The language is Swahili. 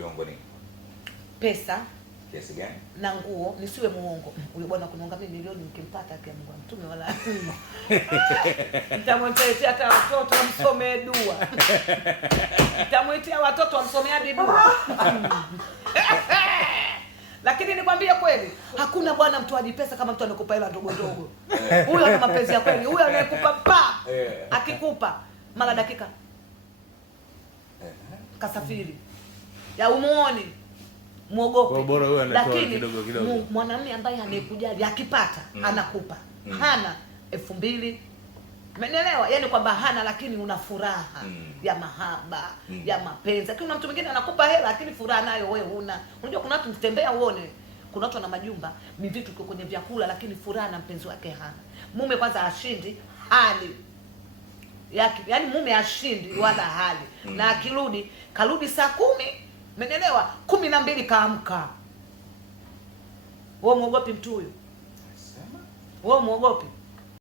uliongo nini? Pesa. Kiasi gani? Na nguo, nisiwe muongo. Huyo bwana kunonga mimi milioni nikimpata kwa Mungu mtume wala. Nitamwletea hata watoto wamsomee dua. Nitamletea watoto wamsomee hadi dua. Lakini nikwambie kweli, hakuna bwana mtoaji pesa kama mtu anakupa hela ndogo ndogo. Huyo ana mapenzi ya kweli. Huyo anayekupa akikupa mara dakika kasafiri. Ya umuone muogope. Lakini mwanamume ambaye anayekujali akipata anakupa. Hana 2000. Umeelewa? Yaani kwamba hana lakini una furaha ya mahaba, ya mapenzi. Lakini kuna mtu mwingine anakupa hela lakini furaha nayo wewe huna. Unajua kuna watu mtembea uone. Kuna watu wana majumba, ni vitu kiko kwenye vyakula lakini furaha na mpenzi wake hana. Mume kwanza ashindi hali yake. Yaani mume ashindi wala hali. Na akirudi, karudi saa 10. Umeelewa? 12 kaamka. Wewe muogopi mtu huyo? Wewe muogopi?